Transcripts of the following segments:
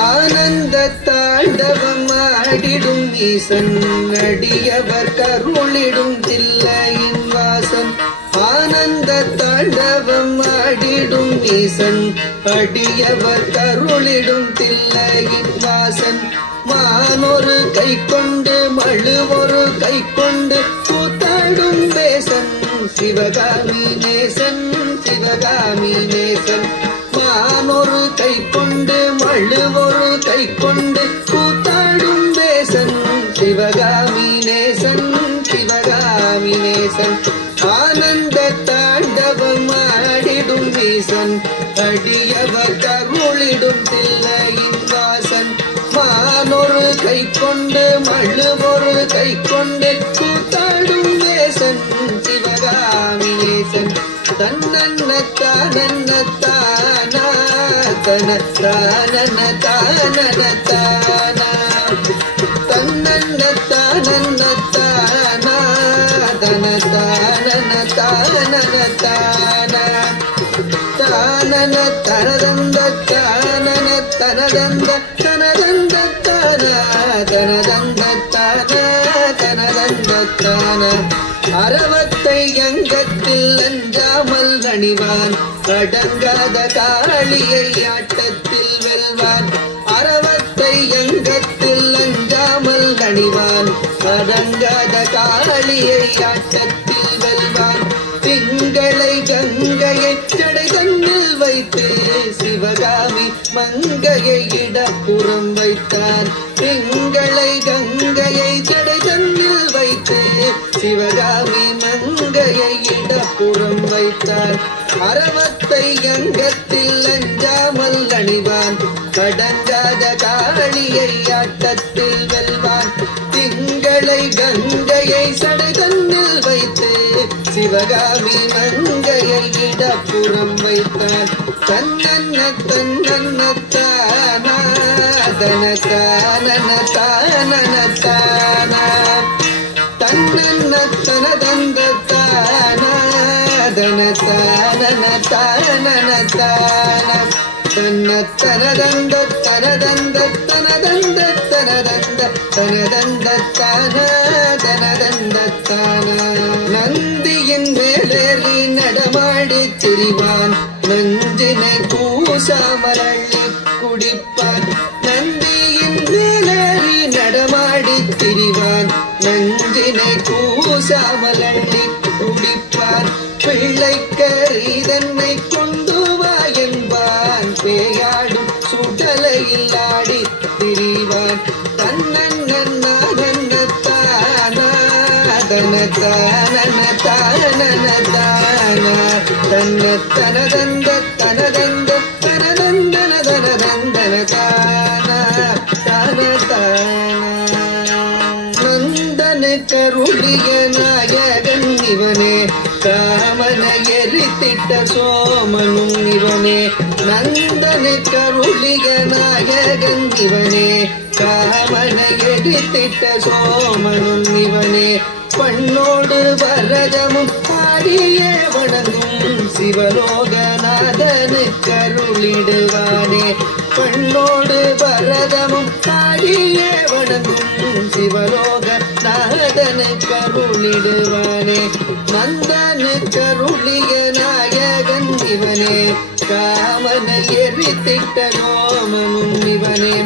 ஆனந்த தாண்டவம் ஆடிடும் ஈசன் அடியவர் கருளிடும் தில்லையின் வாசன். ஆனந்த தாண்டவம் ஆடிடும் ஈசன் அடியவர் கருளிடும் தில்லையின் வாசன். மானொரு கை கொண்டு மழுவொரு கை கொண்டு கூத்தாடும் பேசன் சிவகாமி நேசன் சிவகாமி நேசன். மானொரு கை கொண்டு மழுவொரு கை கொண்டு கூத்தாடும் பேசன் சிவகாமி நேசன் சிவகாமி நேசன். ஆனந்த தாண்டவம் ஆடிடும் ஈசன் அடியவர் கருளிடும் தில்லையின் வாசன். மானொரு கை கொண்டு மழுவொரு கை கொண்டு கூத்தாடும் வேசன் சிவகாமி நேசன். தன்னன்ன தானன்ன தானா தன தானன தானன தானா தன்னன்ன தானன்ன தானா தன தானன தானன தானா தானன தனதந்த தானன தனதந்த தனதந்த தானா தனதந்த தானா தனதந்த தானா. அரவத்தை அங்கத்தில் அஞ்சாமல் அணிவான் அடங்காத காளியை ஆட்டத்தில் வெல்வான். அரவத்தை அங்கத்தில் அஞ்சாமல் அணிவான் அடங்காத காளியை ஆட்டத்தில் வெல்வான். திங்களை கங்கையை ஜடை தன்னில் வைத்து சிவகாமி மங்கையை இடப்புறம் வைத்தான். திங்களை கங்கையை ஜடை தன்னில் வைத்து சிவகாமி மங்கையை இடப்புறம் வைத்தார். அரவத்தை அங்கத்தில் அஞ்சாமல் அணிவான் கடங்காத காளியை ஆட்டத்தில் வெல்வான். திங்களை கங்கையை சடை தன்னில் வைத்து சிவகாமி மங்கையை இடப்புறம் வைத்தார். தன்னன்ன தன்னன்ன தானா தன தானன தானன தானா தன்னன்ன தனதந்த தானா தன தானன தானன தானா தன்ன தனதந்த தனதந்த தனதந்த தனதந்த தனதந்த தானா தனதந்த தானா. நந்தியின் மேலேறி நடமாடி திரிவான் நஞ்சினை பூசாமல் அள்ளி குடிப்பான். நந்தியின் மேலேறி நடமாடி திரிவான் நஞ்சினை பூசாமல் அள்ளி குடிப்பான். பிள்ளைக்கறி தன்னை கொண்டு வா என்பான் பேயாடும் சுடலையில் ஆடி திரிவான். தன்னன்ன தானா தன தானன தானன தானா தன்ன தனதந்த தனதந்த தனதந்தன தனதந்தன தானா தான தானா. நந்தன கருளிய நாயகன் இவனே காமன எரித்திட்ட சோமனும் இவனே. நந்தன கருளிய நாயகன் இவனே காமன எரித்திட்ட சோமனும் இவனே. பண்ணோடு வரதமும் ஆடியே வணங்கும் சிவலோகநாதனு கருளிடுவானே. பண்ணோடு வரதமும் ஆடியே வணங்கும் சிவலோகநாதனு கருளிடுவானே. நந்தனு கருளிய நாயகன் இவனே காமன எரித்திட்ட சோமனும் இவனே.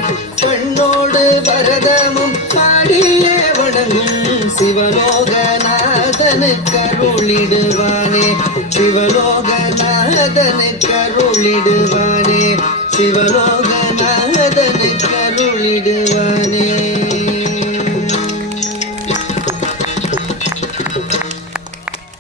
பண்ணோடு வரதமும் ஆடியே வணங்கும் சிவலோகநாதனு கருளிடுவானே சிவலோகநாதனு கருளிடுவானே சிவலோக